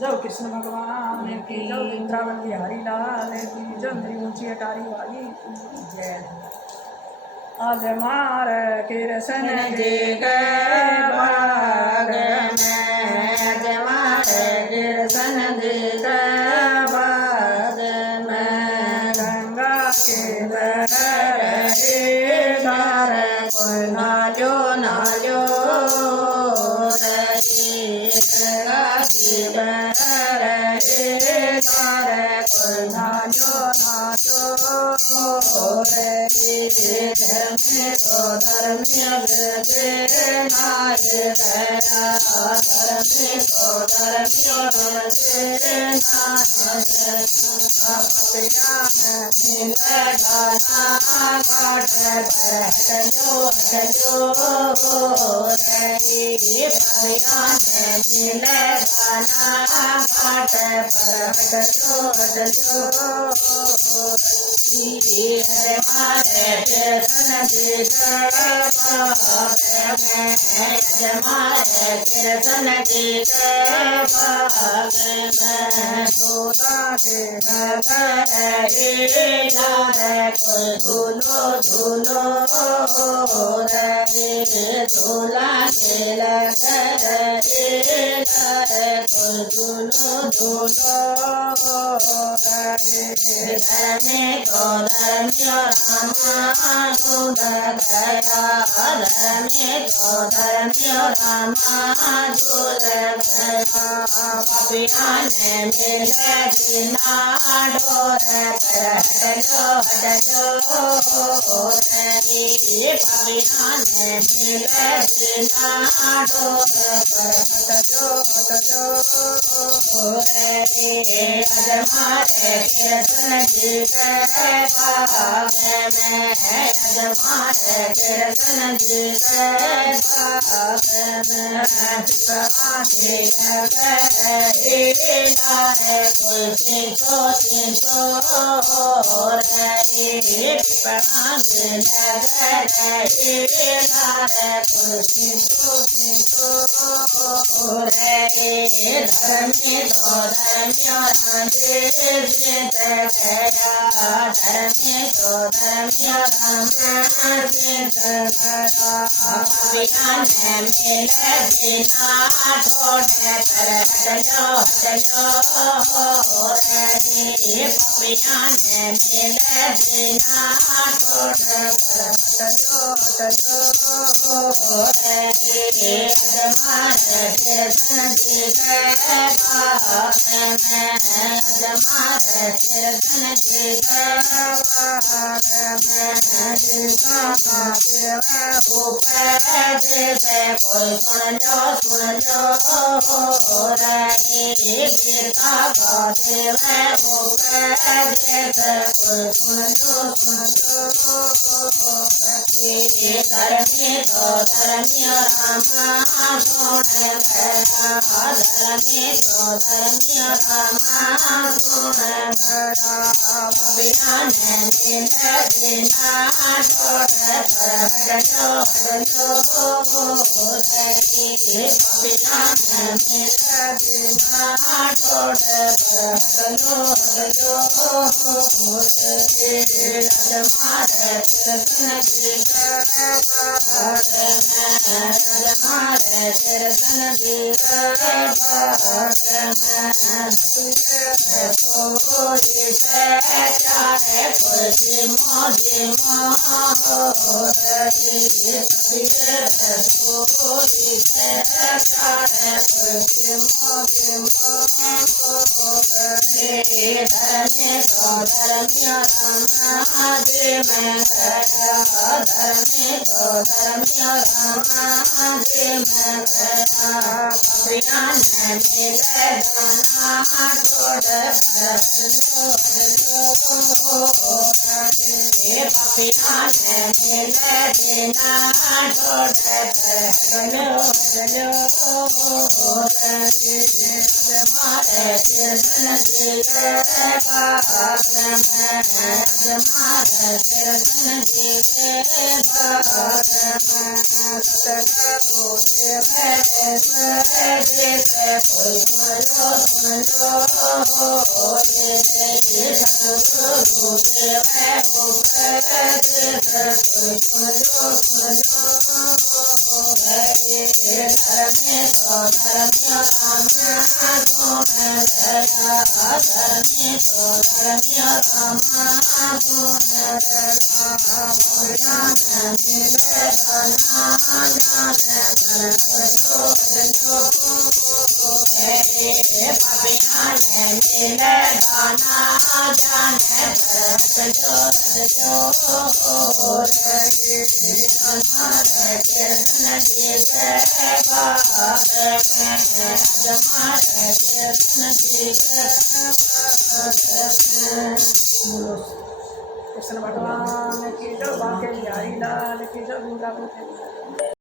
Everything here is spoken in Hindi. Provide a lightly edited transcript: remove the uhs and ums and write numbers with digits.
जब कृष्ण भगवान की जब इंद्रावन बिहारी लाल की जब ऊंची अटारी वाली जय। आज मार कृष्ण जी के बाग में, आज मार कृष्ण जी के बाग में, गंगा के बहरे धार कोई नालो नालो रही, गंगा की बहरे धार कोई नालो नालो रही। धर्म तो धर्म जे नाय गया, धर्म तो धर्म जे नाय पपियान मिल गाना घाट पर हटलो हटलो रही, पपियान मिल गाना घाट पर हटलो हटलो। हमारे कृष्ण जी के बाग में, हमारे कृष्ण जी के बाग में, झूला के रे कोई झूलो झूलो रे, झूला के रे कोई झूलो झूलो रे। धर्म तो धर्म रामानुज गया, धर्म तो धर्म रामानुज गया, पपियान मिल बिना डोर पर हटलो हटलो रे, पपियान मिल बिना डोर पर हटलो हटलो रे। आज हमारे कृष्ण जी के बाग में, आज हमारे कृष्ण जी के बाग में, पिपराने लगे कोई तीन सौ रे, पिपराने लगे कोई तीन सौ रे। धर्म तो धर्म जीत गया, धर्म तो धर्म राम जीत गया, पपियान मिल बिना ठोड़ पर हटलो हटलो रे, पपियान मिल बिना ठोड़ पर हटलो हटलो रे। हमारे कृष्ण जी के बाग में, हमारे कृष्ण जी के बाग में, जिसका ऊपर जैसे कोई सुन लो रे, गीता गाते हुए ऊपर जैसे कोई सुन लो रे। धर्म तो धर्म रामा सुन गया, धर्म तो धर्म रामा सुन गया, पपियान मिल बिना डोर पर हटलो हटलो रे, पपियान मिल बिना डोर पर हटलो हटलो रे। आज हमारे कृष्ण जी के बाग में, हमारे कृष्ण जी के बाग में, कोई से चारे कोई जिमो जिमो रे, कोई से चारे कोई जिमो जिमो रे। धर्म तो धर्म रामा जी में गया, धर्म तो धर्म रामा जी में गया, पपियान मिल गाना छोड़ पर हटलो रे, पपियान मिल बिना छोड़ पर हटलो रे। हमारे कृष्ण जी के बाग में, हमारे कृष्ण जी के बाग में, सतगुरु देव जैसे कोई सुन लो रे सतगुरु देव जैसे कोई सुन लो रे धर्मे तो धर्म्य रामा तुम्हें दया धर्मे तो धर्म्य रामा तुम्हें दया ज्ञान मिले दाना जाने बरसो रे पापियाँ मिले दाना जाने बरसो रे हमारे कीर्तन की जय बात में हमारे कीर्तन की जय कृष्ण भगवान की जय, बांके बिहारी लाल की जय, वृंदावन के